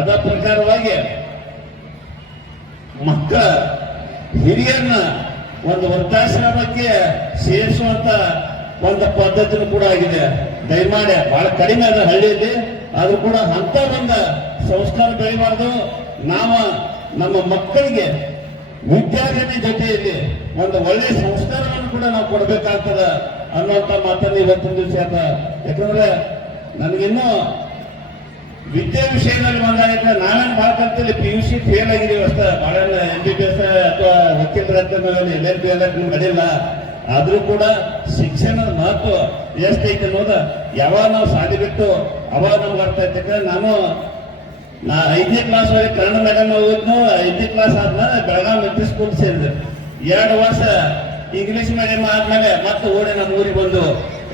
ಅದ ಪ್ರಕಾರವಾಗಿ ಮಕ್ಕ ಹಿರಿಯನ್ನ ಒಂದು ವೃದ್ಧಾಶ್ರಮಕ್ಕೆ ಸೇರಿಸುವಂತ ಒಂದು ಪದ್ಧತಿನೂ ಕೂಡ ಆಗಿದೆ. ದಯಮಾಡಿ ಬಹಳ ಕಡಿಮೆ ಅದ ಹಳ್ಳಿಯಲ್ಲಿ, ಆದ್ರೂ ಕೂಡ ಅಂತ ಒಂದು ಸಂಸ್ಕಾರ ಬೆಳಿಬಾರ್ದು. ನಾವು ನಮ್ಮ ಮಕ್ಕಳಿಗೆ ವಿದ್ಯಾರ್ಥಿ ಜೊತೆಯಲ್ಲಿ ಒಂದು ಒಳ್ಳೆ ಸಂಸ್ಕಾರವನ್ನು ಕೂಡ ನಾವು ಕೊಡಬೇಕಾಗ್ತದ ಅನ್ನುವಂಥ ಮಾತನ್ನು ಇವತ್ತಿನ ದಿವಸ ಯಾಕಂದ್ರೆ ನನಗಿನ್ನೂ ವಿದ್ಯೆ ವಿಷಯದಲ್ಲಿ ಬಂದಾಗ ನಾನೇನು ಭಾಳ ಪಿ ಯು ಸಿ ಫೇಲ್ ಆಗಿದೀವಿ ಅಷ್ಟ. ಭಾಳ ಎಂ ಬಿ ಬಿ ಎಸ್ ಅಥವಾ ವಕೀಲರ ಎಲ್ ಎಲ್ ಬಿ ನಡೆಯಿಲ್ಲ. ಆದರೂ ಕೂಡ ಶಿಕ್ಷಣದ ಮಹತ್ವ ಎಷ್ಟೈತೆ ಅನ್ನೋದ ಯಾವಾಗ ನಾವು ಸಾಲಿ ಬಿಟ್ಟು ಅವಾಗ ನಮ್ಗೆ ಅರ್ಥ ಐತೆ ನಾನು ನಾ ಐದನೇ ಕ್ಲಾಸ್ ವರೆಗೆ ಕನ್ನಡ ಮೇಡಮ್ ಹೋಗಿದ್ನು ಐದನೇ ಕ್ಲಾಸ್ ಆದ್ಮೇಲೆ ಬೆಳಗಾವಿ ಮೆಟ್ರಿಕ್ ಸ್ಕೂಲ್ ಸೇರಿದೆ. ಎರಡು ವರ್ಷ ಇಂಗ್ಲೀಷ್ ಮೀಡಿಯಂ ಆದ್ಮೇಲೆ ಮತ್ತೆ ಓಡಿ ನಮ್ಮ ಊರಿಗೆ ಬಂದು.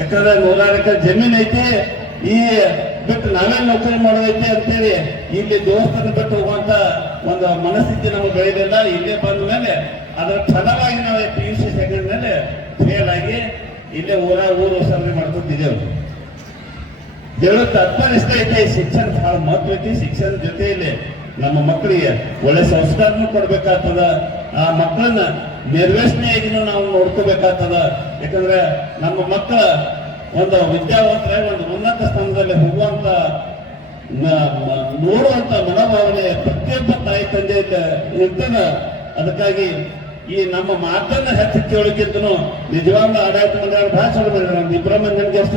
ಯಾಕಂದ್ರೆ ನೂರಾರು ಎಕರೆ ಜಮೀನ್ ಐತಿ. ಈ ಬಿಟ್ಟು ನಾವೇ ನೌಕರಿ ಮಾಡೋದೈತಿ ಅಂತೇಳಿ ಇಲ್ಲಿ ದೋಸ್ತನ ಬಿಟ್ಟು ಹೋಗುವಂತ ಒಂದು ಮನಸ್ಥಿತಿ ನಮಗೆ ಬೆಳೆದಿಲ್ಲ. ಇಲ್ಲೇ ಬಂದ ಮೇಲೆ ಅದರ ಫಲವಾಗಿ ನಾವು ಪಿ ಯು ಸಿ ಸೆಕೆಂಡ್ ಮೇಲೆ ಫೇಲ್ ಆಗಿ ಇಲ್ಲೇ ಊರ ಊರು ಸರ್ವೆ ಮಾಡ್ಕೊತಿದ್ದೇವೆ. ಹೇಳೋ ತತ್ಪರಿಸ್ತಾ ಐತೆ. ಶಿಕ್ಷಣ ಬಹಳ ಮಹತ್ವ ಐತಿ. ಶಿಕ್ಷಣ ಜೊತೆಯಲ್ಲಿ ನಮ್ಮ ಮಕ್ಕಳಿಗೆ ಒಳ್ಳೆ ಸಂಸ್ಕಾರನೂ ಕೊಡ್ಬೇಕಾಗ್ತದ. ಆ ಮಕ್ಕಳನ್ನ ನಿರ್ವೇಷಣೆಯಾಗಿ ನಾವು ನೋಡ್ಕೋಬೇಕಾಗ್ತದ. ಯಾಕಂದ್ರೆ ನಮ್ಮ ಮಕ್ಕಳ ಒಂದು ವಿದ್ಯಾವಂತರೇ ಒಂದು ಉನ್ನತ ಸ್ಥಾನದಲ್ಲಿ ಹೋಗುವಂತ ನೋಡುವಂತ ಮನೋಭಾವನೆ ಪ್ರತಿಯೊಬ್ಬ ತಾಯಿ ತಂದೆ ಇರ್ತದ. ಅದಕ್ಕಾಗಿ ಈ ನಮ್ಮ ಮಾತನ್ನ ಹೆಚ್ಚು ಕೇಳೋಕ್ಕಿಂತನೂ ನಿಜವಾಗ್ಲೂ ಆಡಳಿತ ಮಂಡಳಿ ಭಾಷೆ ಮಂದಿ ಎಷ್ಟು